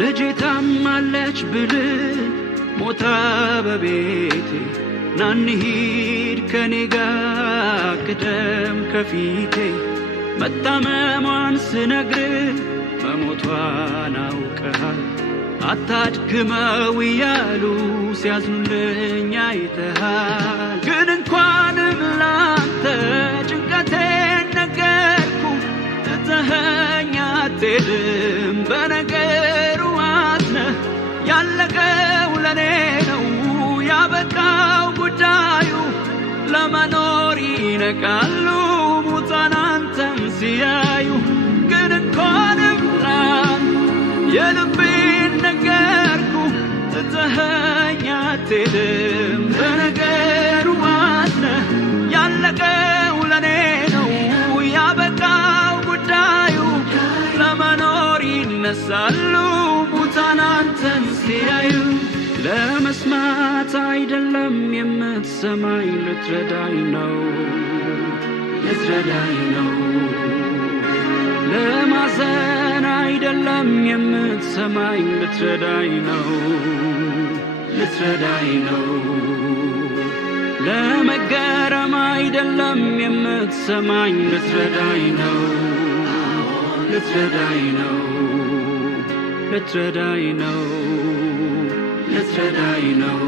ልጅታማለች ብል ሞታ በቤቴ ናንሂድ ከኔ ጋር ቅደም ከፊቴ መታመሟን ስነግር መሞቷን አውቀሃል አታድክመው እያሉ ሲያዝኑልኝ አይተሃል ግን እንኳንም ላንተ ጭንቀቴን ነገርኩ ትተኸኝ አትሄድም በነገሩ አዝነህ ያለቀው ለኔ ነው ያበቃው ጉዳዩ ለመኖር ይነቃሉ ሙታን አንተን ሲያዩ ግን እንኳንም ላንተ የልቤን ነገርኩ ትተኸኝ አትሄድም በነገሩ አዝነህ ያለቀው ለኔ ነው ያበቃው ጉዳዩ ለመኖር ይነሳሉ ሙታን አንተን ሲያዩ ለመስማት አይደለም የምትሰማኝ ልትረዳኝ ነው ለማዘን አይደለም የምትሰማኝ ልትረዳኝ ነው ለመገረም አይደለም የምትሰማኝ ልትረዳኝ ነው ልትረዳኝ ነው ልትረዳኝ ነው ልትረዳኝ ነው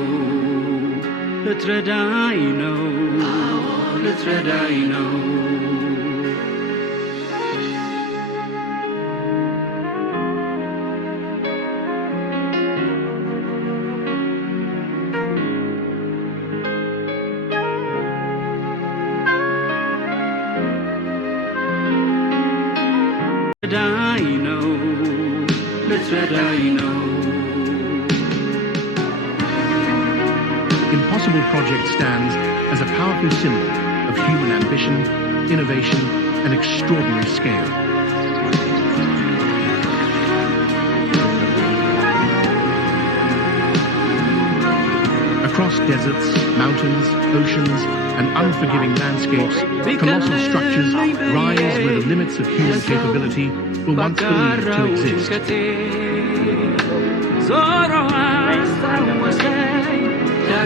ልትረዳኝ ነው ልትረዳኝ ነው Impossible Project stands as a powerful symbol of human ambition, innovation, and extraordinary scale. Across deserts, mountains, oceans, and unforgiving landscapes, colossal structures rise where the limits of human capability were once believed to exist.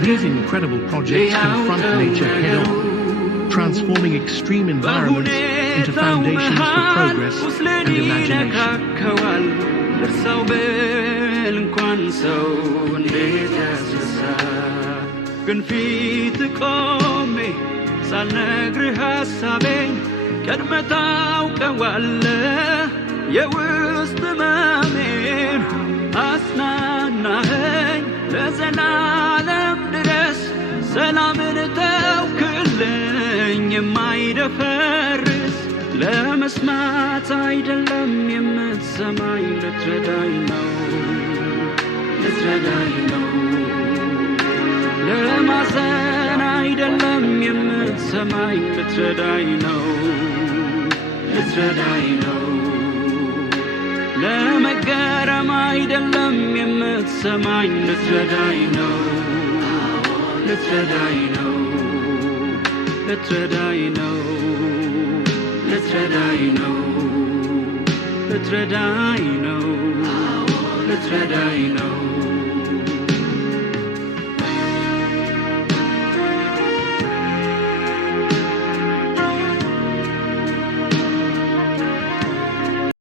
These incredible projects confront nature head-on, transforming extreme environments into foundations for progress and imagination. ለዘላለም ድረስ ሰላምን ተውክልኝ የማይደፈርስ ለመስማት አይደለም የምትሰማኝ ልትረዳኝ ነው ለማዘን አይደለም የምትሰማኝ ልትረዳኝ ነው ለመገረም አይደለም የምትሰማኝ ልትረዳኝ ነው ልትረዳኝ ነው ልትረዳኝ ነው ልትረዳኝ ነው ልትረዳኝ ነው ልትረዳኝ ነው